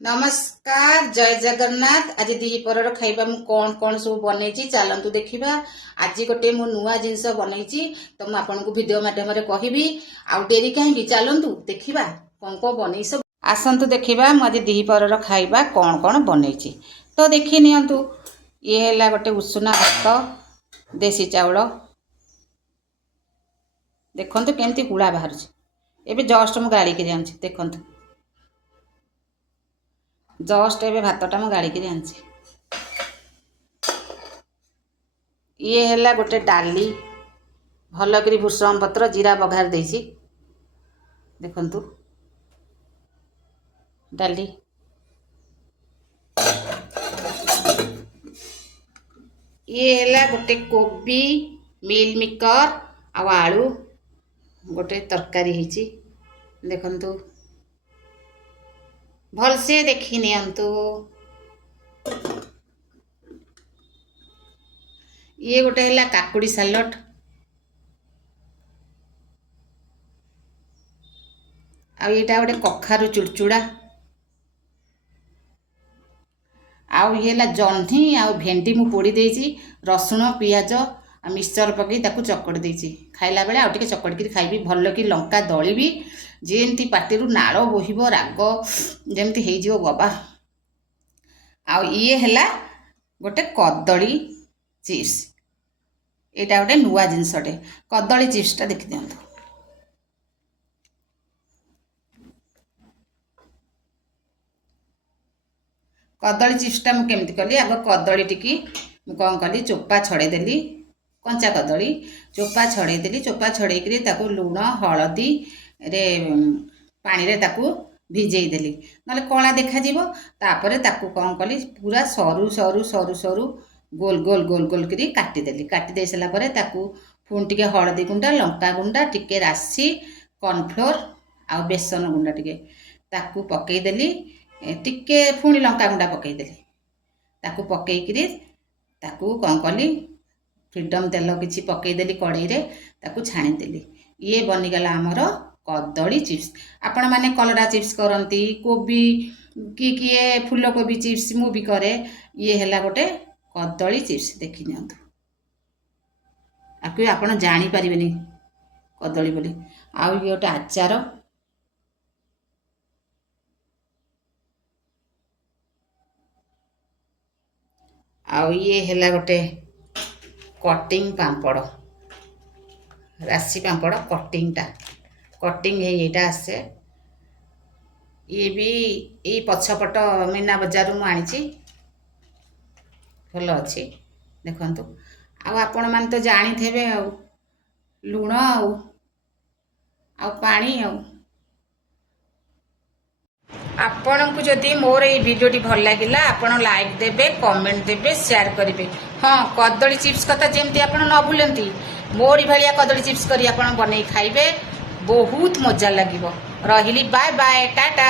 नमस्कार जय जगन्नाथ। आज द्विपर खाइबा मु कौन कौन सब बनई चलतु देखा। आज गोटे मु नुआ जिनस बनई तो मुझे आपन को वीडियो माध्यम कहबी। आउ डेरी कहीं चलतु देखा कौन कौन बनई सब आसतु देखा। मुझे आज द्विपर खाइबा कौन कौन बनई तो देखी नियंतु। ये है गोटे उषुना भात देसी चाउल देखु केमती गुड़ा बाहर एवं जस्ट मु गाड़ी के देखु जस्ट एवं भातटा मु गाड़ी के आनी। ये है गोटे डाली भल कर भूसंग पत्र जीरा बघार देसी देखु डाली। ये है गोटे कोबी मिल मेकर आलू गोटे तरकारी होती देखु भल से देखी नियंतु। ये गोटे है काकुड़ी सालड आईटा गोटे कखारु चुड़चुड़ा आउ ये जह्नी आउ भेंडी मु पोड़ी देसी रसुण पियाज मिक्सचर पकई ताकू चकड़ी देसी खाइला बेले आउ टिके चकड़ी खाइबी भल कि लंका दलिबी जेमती पाटिरु नाळ बोहिबो राग जेमती हे जिवो बाबा। आउ ये है गोटे कदली चिप्स एटा गोटे नुआ जिनसटे कदली चिप्सटा देखि दियंतु। कदली चिप्सटा मु केमती कली आग कदली टिकी मु कौन कली चोपा छड़ेदेली कंचा कदली चोपा छड़ेदेली चोपा छड़ेकरी ताकू लुण हलदी रे पानी रे ताकू भिजेदेली ना कला देखा तापर ताकू कौन कली पूरा सरू सरू सरू सरू गोल गोल गोल गोल करी काटिदेली काटी दे सारा पर ताकू पुणी टिके हलदी गुंडा लंका गुंडा टिके राशि कॉर्नफ्लोर आ बेसन गुंडा टिके ताकू पकईदेली टिके पुणी लंका गुंडा पकईदेली ताकू पकईकरी ताकू कौन कली फ्रीडम तेल किसी पकईदेली कड़े ताकू छाणीदेली। ये बनीगला आमर कदली चिप्स। आपण माने कलरा चिप्स करती कोबी कि किए फूल कोबी चिप्स मु भी करे। ये है गोटे कदली चिप्स देखी नियंतु आपको आपण जानी पारिबेनी कदली बोली। आउ ये गोटे आचार आउ ये है गोटे कटिंग पापड़ राशि पापड़ कटिंगटा कटिंग है ये आसे। ये भी ये पछपट मीना बजार मु आनी भल अच्छी देखु। आपण मान तो जानी थे लुण आ पानी आपण को जदि मोर ये वीडियोटी भल लगिला आपण लाइक देबे कमेंट देबे शेयर करेंगे। हाँ कदली चिप्स कथा जमती आप न भूलती मोरी भाया कदली चिप्स करी आपण बनै खाइबे बहुत मजा लगिबो। रहिली बाय बाय टाटा।